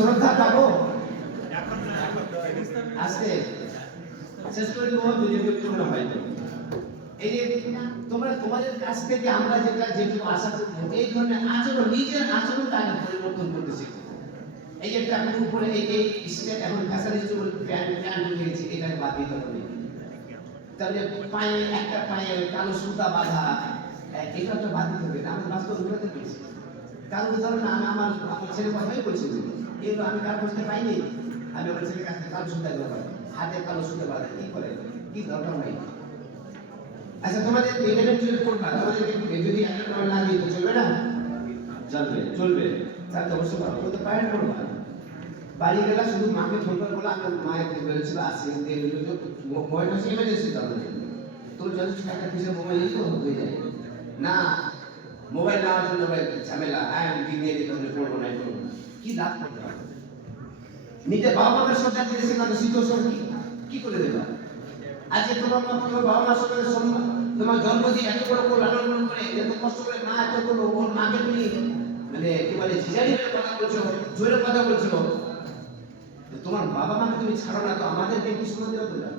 শ্রদ্ধা পাবো আজকে শেষ করে দেবো তোমরা হয়তো এই যে তোমরা তোমাদের কাছ থেকে আমরা যেটুকু আশা করবো এই ধরনের আচরণ নিজের আচরণটা আগে পরিবর্তন করতে শিখবো। এই যে এখন উপরে এই স্টেট এখন ফ্যাশনিস্ট প্যান্ট গেছে এটাকে বাদ দিতে হবে। তাহলে পায়ে একটা পায়ে কালো সুতা বাঁধা এটা তো বাদ দিতে হবে। আমি বাস্তব উদাহরণ দিয়েছি। কারণ উদাহরণ আমার ছেলে কথাই বলছিল এগুলো আমি কার বুঝতে পাইনি। আমি আমার ছেলের কাছে কালো সুতা দেওয়া হাতে কালো সুতা বাঁধা কি করে কি দরকার নাই। আচ্ছা তোমাদের ইন্টারনেট চুজ করবা তোমাদেরকে যদি একটা না দিয়ে চলবে না চলবে তাহলে অবশ্যই করো তো প্যারেন্ট করবা বাড়ি গেলা শুধু মাকে ফোন করে বলে আমি মায়ের বলেছিল আসি মোবাইল হচ্ছে এমার্জেন্সি তাহলে তো যদি টাকা পিছিয়ে মোবাইল নিয়ে তো হয়ে যায় না মোবাইল নেওয়ার জন্য ঝামেলা আমি নিয়ে দিতে হলে পড়বো না কি লাভ করতে হবে নিজের বাবা মাকে শ্রদ্ধা করেছে না সিচুয়েশন কি করে দেবা আজকে তোমার বাবা মার সঙ্গে তোমার জন্মদিন এত বড় করে লালন করে এত কষ্ট করে মা এত করলো ওর মাকে তুমি মানে কি বলে জিজারি করে কথা বলছো জোরে কথা বলছো তোমার বাবা মাকে তুমি ছাড়ো না তো আমাদেরকে কি শুনে দেওয়া তোমরা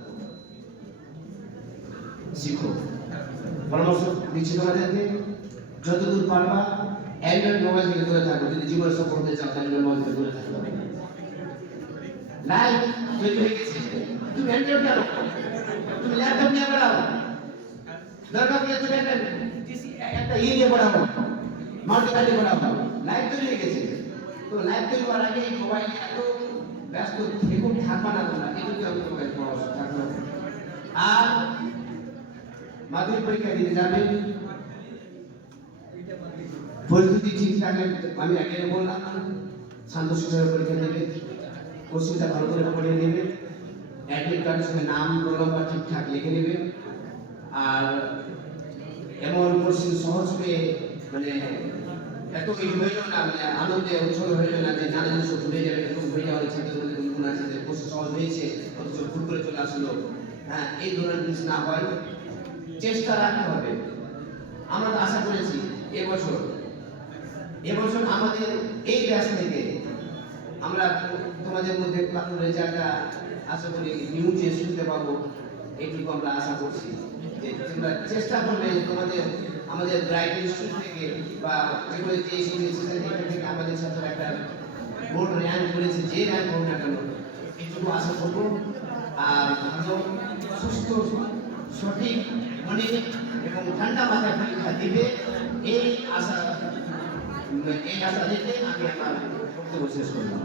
শিখো পরামর্শ দিচ্ছি তোমাদেরকে যতদূর পারবা অ্যান্ড্রয়েড মোবাইল থেকে দূরে থাকো যদি জীবনে সফল হতে চাও তাহলে মোবাইল থেকে দূরে থাকো লাইফ তৈরি হয়ে গেছে তুমি অ্যান্ড্রয়েড কেন তুমি ল্যাপটপ নিয়ে বেড়াও দরকার পড়লে তুমি একটা নিয়ে বেড়াও মাল্টি কার্ডে বেড়াও লাইফ তৈরি হয়ে গেছে তো লাইফ তৈরি হওয়ার আগে এই মোবাইলে এত ব্যস্ত থেকো থাকবা না তোমরা এটুকু আমি তোমাকে পরামর্শ থাকলো আর মাধ্যমিক পরীক্ষা দিতে যাবেন পরিস্থিতি ঠিক থাকলে আমি আগে বললাম শান্তশিষ্টভাবে পরীক্ষা দেবে কোশ্চেনটা ভালো করে পড়ে নেবে অ্যাডমিট কার্ডের সঙ্গে নাম রোল নাম্বার ঠিকঠাক লিখে নেবে আর এমন কোশ্চেন সহজ পেয়ে মানে এত কিছু হইল না মানে আনন্দে উৎসব হইল না যে নানা জিনিস ভুলে যাবে এরকম হয়ে যাওয়ার ছাত্রদের গুণ আছে যে কোশ্চেন সহজ হয়েছে অথচ ভুল করে চলে আসলো হ্যাঁ এই ধরনের জিনিস না হয় চেষ্টা রাখতে হবে। আমরা তো আশা করেছি এবছর আমাদের এই ব্যাচ থেকে আমরা তোমাদের মধ্যে রেজাল্টটা আশা করি নিউজে শুনতে পাবো এইটুকু আমরা আশা করছি যে তোমরা চেষ্টা করবে তোমাদের আমাদের ব্রাইট ইনস্টিটিউট থেকে বা যেগুলো যে থেকে আমাদের ছাত্র একটা বোর্ড র্যাঙ্ক করেছে যে র্যাঙ্ক হোক না কেন এইটুকু আশা করবো আর ভালো সুস্থ সঠিক মনে এবং ঠান্ডা মাথায় পরীক্ষা দিবে এই আশা দিতে আমি আমার বক্তব্য শেষ করলাম।